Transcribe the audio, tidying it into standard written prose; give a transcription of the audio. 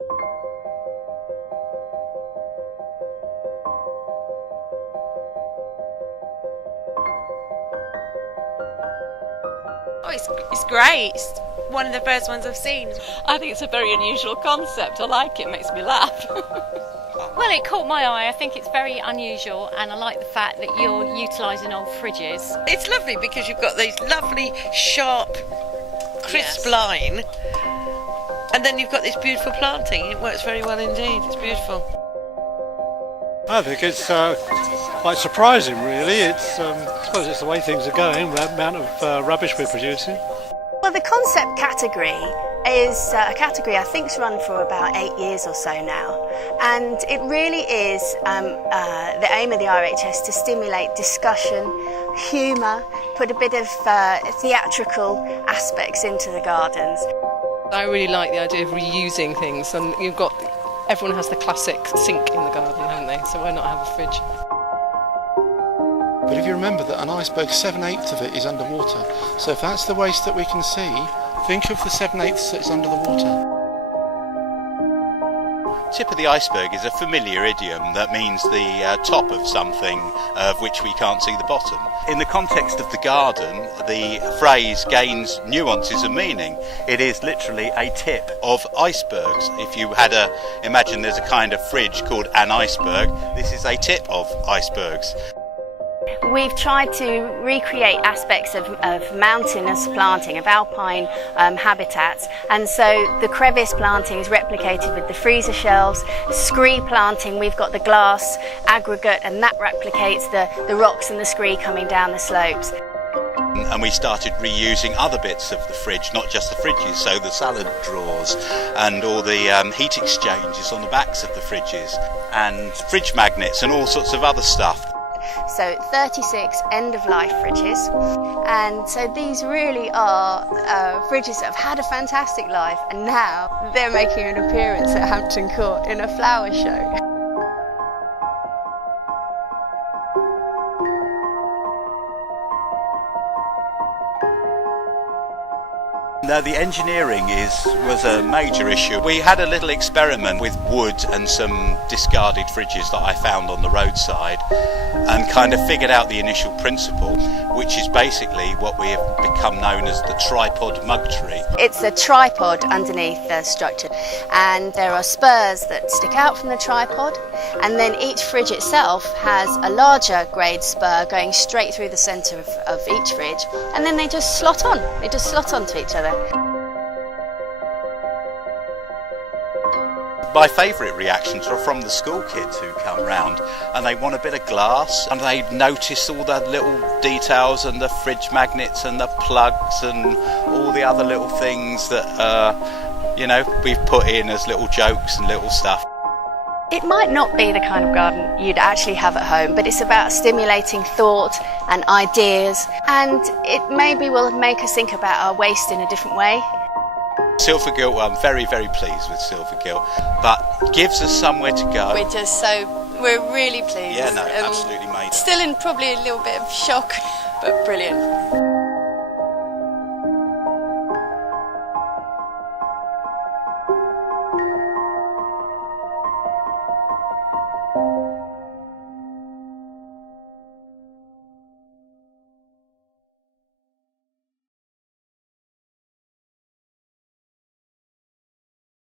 Oh, it's great. It's one of the first ones I've seen. I think it's a very unusual concept. I like it, makes me laugh. Well, it caught my eye. I think it's very unusual, and I like the fact that you're utilising old fridges. It's lovely because you've got these lovely, sharp, crisp line, and then you've got this beautiful planting. It works very well indeed. It's beautiful. I think it's quite surprising, really. I suppose it's the way things are going, the amount of rubbish we're producing. Well, the concept category is a category I think's run for about 8 years or so now, and it really is the aim of the RHS to stimulate discussion, humour, put a bit of theatrical aspects into the gardens. I really like the idea of reusing things, and everyone has the classic sink in the garden, haven't they? So why not have a fridge? But if you remember that an iceberg, 7/8 of it is underwater. So if that's the waste that we can see, think of the 7/8 that's under the water. Tip of the iceberg is a familiar idiom that means the top of something of which we can't see the bottom. In the context of the garden, the phrase gains nuances of meaning. It is literally a tip of icebergs. If you imagine there's a kind of fridge called an iceberg, this is a tip of icebergs. We've tried to recreate aspects of mountainous planting, of alpine habitats, and so the crevice planting is replicated with the freezer shelves. Scree planting, we've got the glass aggregate, and that replicates the rocks and the scree coming down the slopes. And we started reusing other bits of the fridge, not just the fridges, so the salad drawers and all the heat exchangers on the backs of the fridges, and fridge magnets and all sorts of other stuff. So 36 end-of-life fridges, and so these really are fridges that have had a fantastic life, and now they're making an appearance at Hampton Court in a flower show. Now, the engineering was a major issue. We had a little experiment with wood and some discarded fridges that I found on the roadside, and kind of figured out the initial principle, which is basically what we have become known as the tripod mug tree. It's a tripod underneath the structure, and there are spurs that stick out from the tripod, and then each fridge itself has a larger grade spur going straight through the centre of each fridge, and then they just slot on. They just slot onto each other. My favourite reactions are from the school kids who come round and they want a bit of glass, and they notice all the little details and the fridge magnets and the plugs and all the other little things that we've put in as little jokes and little stuff. It might not be the kind of garden you'd actually have at home, but it's about stimulating thought and ideas, and it maybe will make us think about our waste in a different way. Silver Gilt, I'm very, very pleased with Silver Gilt, but gives us somewhere to go. We're really pleased. Yeah, no, absolutely amazing. Still in probably a little bit of shock, but brilliant.